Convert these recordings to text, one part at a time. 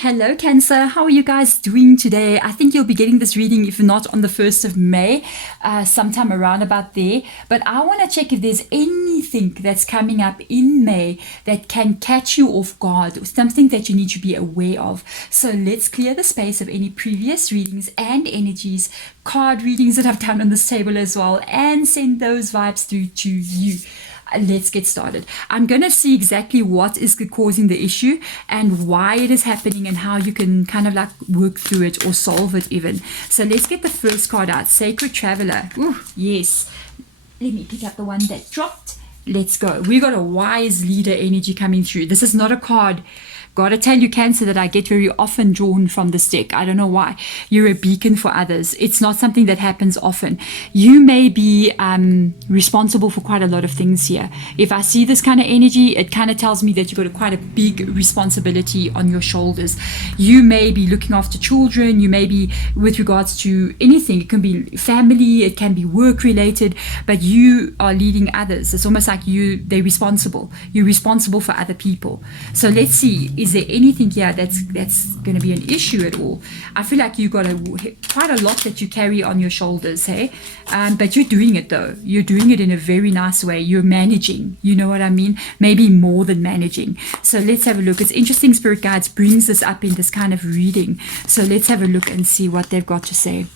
Hello, Cancer. How are you guys doing today? I think you'll be getting this reading, if not on the 1st of May, sometime around about there. But I want to check if there's anything that's coming up in May that can catch you off guard, something that you need to be aware of. So let's clear the space of any previous readings and energies, card readings that I've done on this table as well, and send those vibes through to you. Let's get started. I'm going to see exactly what is causing the issue and why it is happening and how you can kind of like work through it or solve it even. So let's get the first card out. Sacred Traveler. Ooh, yes. Let me pick up the one that dropped. Let's go. We got a wise leader energy coming through. This is not a card. Gotta tell you, Cancer, that I get very often drawn from this deck. I don't know why. You're a beacon for others. It's not something that happens often. You may be responsible for quite a lot of things here. If I see this kind of energy, it kind of tells me that you've got quite a big responsibility on your shoulders. You may be looking after children. You may be with regards to anything. It can be family. It can be work related. But you are leading others. It's almost like they're responsible. You're responsible for other people. So let's see. Is there anything here that's going to be an issue at all? I feel like you got quite a lot that you carry on your shoulders, hey? But you're doing it though. You're doing it in a very nice way. You're managing. You know what I mean? Maybe more than managing. So let's have a look. It's interesting. Spirit Guides brings this up in this kind of reading. So let's have a look and see what they've got to say.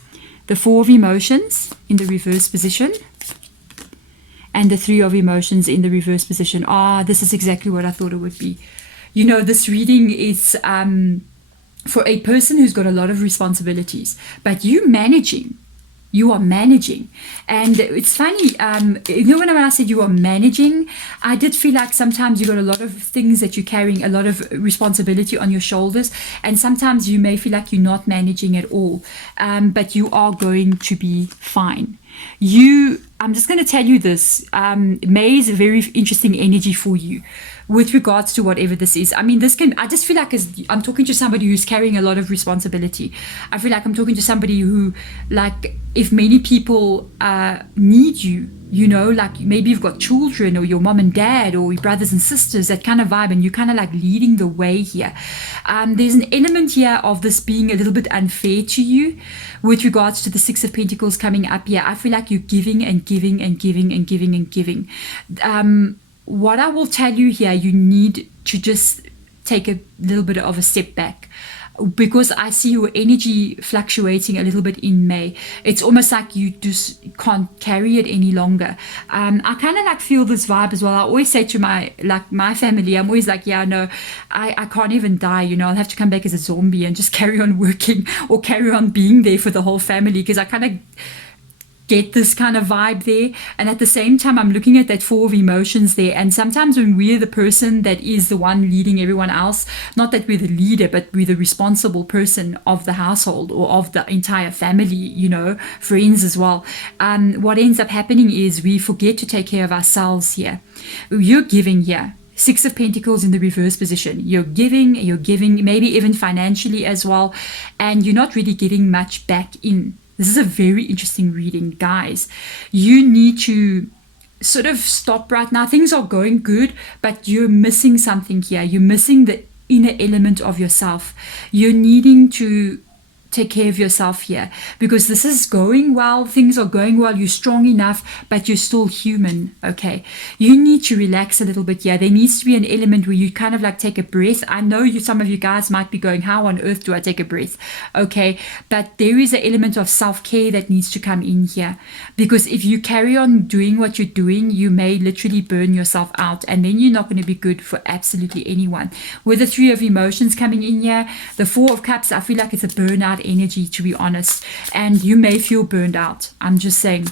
The Four of Emotions in the reverse position. And the Three of Emotions in the reverse position. This is exactly what I thought it would be. You know, this reading is for a person who's got a lot of responsibilities, but you are managing. And it's funny, when I said you are managing, I did feel like sometimes you got a lot of things that you're carrying, a lot of responsibility on your shoulders, and sometimes you may feel like you're not managing at all, but you are going to be fine. I'm just going to tell you this, May is a very interesting energy for you with regards to whatever this is. I mean, I just feel like I'm talking to somebody who's carrying a lot of responsibility. I feel like I'm talking to somebody who, like, if many people need you, you know, like maybe you've got children or your mom and dad or your brothers and sisters, that kind of vibe, and you're kind of like leading the way here. There's an element here of this being a little bit unfair to you with regards to the Six of Pentacles coming up here. I feel like you're giving and giving and giving and giving and giving. What I will tell you here, you need to just take a little bit of a step back, because I see your energy fluctuating a little bit in May. It's almost like you just can't carry it any longer. I kind of like feel this vibe as well. I always say to my family, I'm always like, yeah, no, I can't even die. You know, I'll have to come back as a zombie and just carry on working or carry on being there for the whole family, because I kind of get this kind of vibe there. And at the same time, I'm looking at that Four of Emotions there. And sometimes when we're the person that is the one leading everyone else, not that we're the leader, but we're the responsible person of the household or of the entire family, you know, friends as well. What ends up happening is we forget to take care of ourselves here. You're giving here. Six of Pentacles in the reverse position. You're giving, maybe even financially as well. And you're not really getting much back in. This is a very interesting reading, guys. You need to sort of stop right now. Things are going good, but you're missing something here. You're missing the inner element of yourself. You're needing to take care of yourself here, because this is going well. Things are going well. You're strong enough, but you're still human. Okay. You need to relax a little bit here. There needs to be an element where you kind of like take a breath. I know some of you guys might be going, how on earth do I take a breath? Okay. But there is an element of self-care that needs to come in here, because if you carry on doing what you're doing, you may literally burn yourself out, and then you're not going to be good for absolutely anyone. With the Three of Emotions coming in here, the Four of Cups, I feel like it's a burnout energy, to be honest, and you may feel burned out. I'm just saying.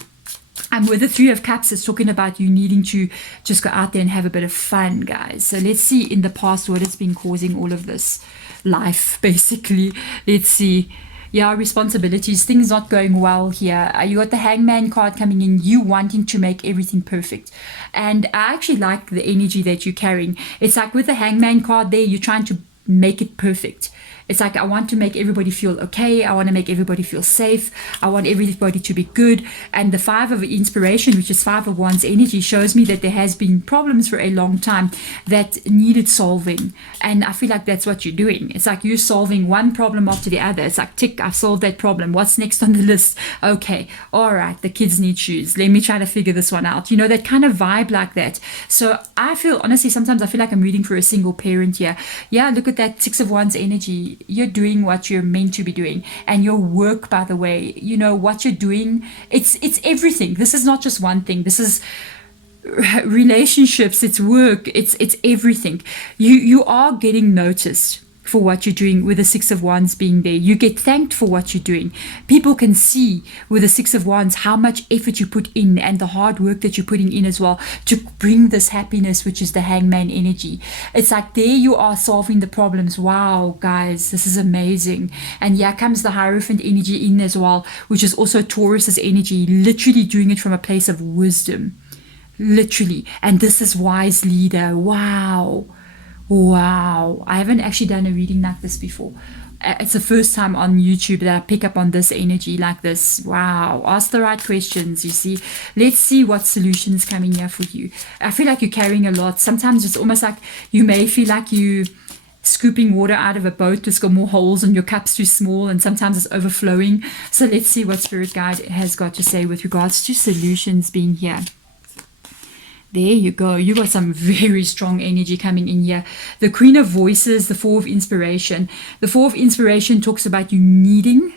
And with the Three of Cups, it's talking about you needing to just go out there and have a bit of fun, guys. So let's see in the past what has been causing all of this life, basically. Let's see. Yeah, responsibilities, things not going well here. You got the Hangman card coming in, you wanting to make everything perfect. And I actually like the energy that you're carrying. It's like with the Hangman card there, you're trying to make it perfect. It's like I want to make everybody feel okay. I want to make everybody feel safe. I want everybody to be good. And the 5 of inspiration, which is 5 of Wands energy, shows me that there has been problems for a long time that needed solving. And I feel like that's what you're doing. It's like you're solving one problem after the other. It's like, tick, I've solved that problem. What's next on the list? Okay, all right, the kids need shoes. Let me try to figure this one out. You know, that kind of vibe like that. So I feel, honestly, sometimes I feel like I'm reading for a single parent here. Yeah, look at that 6 of Wands energy. You're doing what you're meant to be doing. And your work, by the way, you know, what you're doing, it's everything. This is not just one thing. This is relationships, it's work, it's everything. You are getting noticed for what you're doing with the 6 of Wands being there. You get thanked for what you're doing. People can see with the 6 of Wands how much effort you put in and the hard work that you're putting in as well to bring this happiness, which is the Hangman energy. It's like there you are solving the problems. Wow, guys, this is amazing. And here comes the Hierophant energy in as well, which is also Taurus's energy, literally doing it from a place of wisdom. Literally. And this is wise leader. Wow. I haven't actually done a reading like this before. It's the first time on YouTube that I pick up on this energy like this. Wow. Ask the right questions, you see. Let's see what solutions coming here for you. I feel like you're carrying a lot. Sometimes it's almost like you may feel like you scooping water out of a boat that's got more holes and your cup's too small, and sometimes it's overflowing. So let's see what Spirit Guide has got to say with regards to solutions being here. There you go. You got some very strong energy coming in here. The Queen of Voices, the 4 of Inspiration. The 4 of Inspiration talks about you needing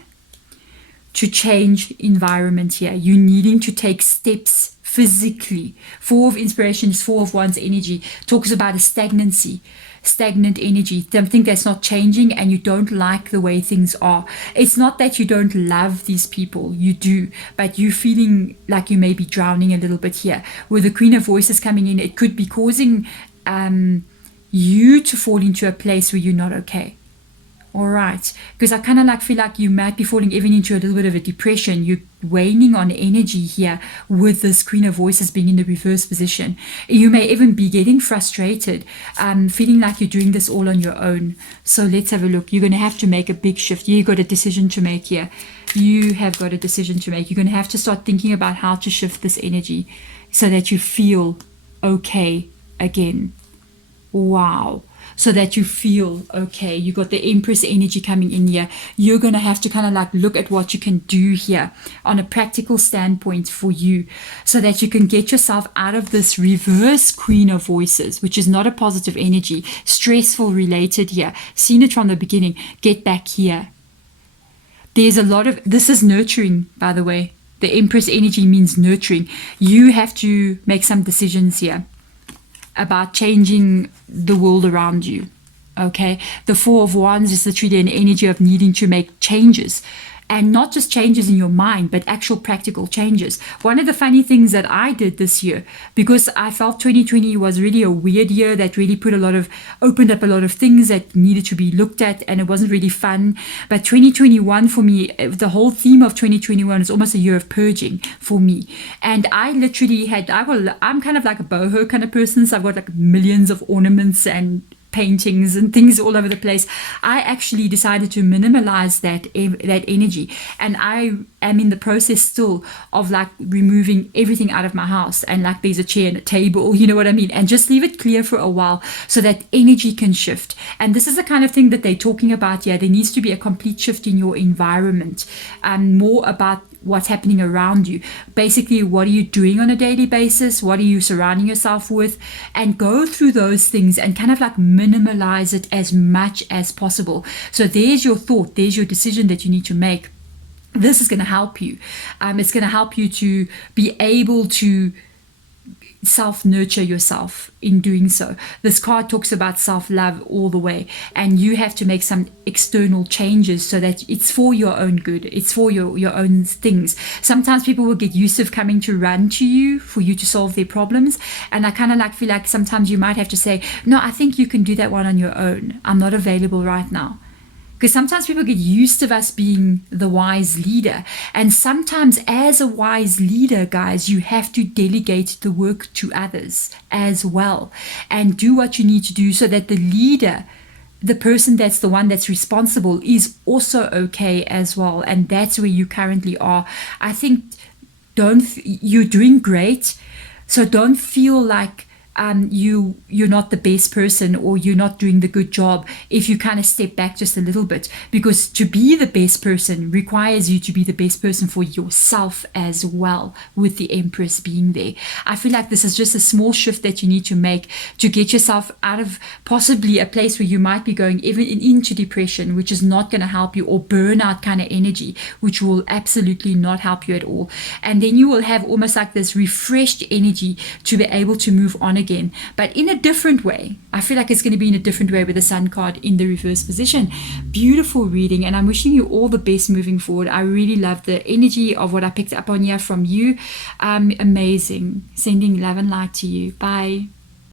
to change environment here. You needing to take steps physically. 4 of Inspiration is 4 of Wands energy. Talks about a stagnant energy, something that's not changing, and you don't like the way things are. It's not that you don't love these people, you do, but you feeling like you may be drowning a little bit here. With the Queen of Voices coming in, it could be causing you to fall into a place where you're not okay. All right, because I kind of like feel like you might be falling even into a little bit of a depression. You're waning on energy here with this Queen of Voices being in the reverse position. You may even be getting frustrated, feeling like you're doing this all on your own. So let's have a look. You're going to have to make a big shift. You've got a decision to make here. You have got a decision to make. You're going to have to start thinking about how to shift this energy so that you feel okay again. Wow. So that you feel okay. You got the Empress energy coming in here. You're going to have to kind of like look at what you can do here on a practical standpoint for you so that you can get yourself out of this reverse Queen of Voices, which is not a positive energy, stressful related here. Seen it from the beginning. Get back here. There's a lot of, this is nurturing, by the way. The Empress energy means nurturing. You have to make some decisions here about changing the world around you. Okay, the 4 of Wands is literally an energy of needing to make changes, and not just changes in your mind, but actual practical changes. One of the funny things that I did this year, because I felt 2020 was really a weird year that really opened up a lot of things that needed to be looked at, and it wasn't really fun. But 2021 for me, the whole theme of 2021 is almost a year of purging for me. And I literally I'm kind of like a boho kind of person, so I've got like millions of ornaments and paintings and things all over the place. I actually decided to minimalize that energy, and I am in the process still of like removing everything out of my house, and like there's a chair and a table, you know what I mean, and just leave it clear for a while so that energy can shift. And this is the kind of thing that they're talking about here. There needs to be a complete shift in your environment, and more about what's happening around you. Basically, what are you doing on a daily basis? What are you surrounding yourself with? And go through those things and kind of like minimalize it as much as possible. So there's your thought, there's your decision that you need to make. This is going to help you. It's going to help you to be able to self-nurture yourself in doing so. This card talks about self-love all the way, and you have to make some external changes so that it's for your own good, it's for your own things. Sometimes people will get used to coming to run to you for you to solve their problems, and I kind of like feel like sometimes you might have to say, no, I think you can do that one on your own. I'm not available right now. Because sometimes people get used to us being the wise leader. And sometimes as a wise leader, guys, you have to delegate the work to others as well. And do what you need to do so that the leader the person that's the one that's responsible is also okay as well. And that's where you currently are. I think you're doing great. So don't feel like you're not the best person or you're not doing the good job if you kind of step back just a little bit, because to be the best person requires you to be the best person for yourself as well, with the Empress being there. I feel like this is just a small shift that you need to make to get yourself out of possibly a place where you might be going even into depression, which is not going to help you, or burnout kind of energy, which will absolutely not help you at all. And then you will have almost like this refreshed energy to be able to move on again, but in a different way. I feel like it's going to be in a different way with the Sun card in the reverse position. Beautiful reading, and I'm wishing you all the best moving forward. I really love the energy of what I picked up on here from you. Amazing. Sending love and light to you. Bye.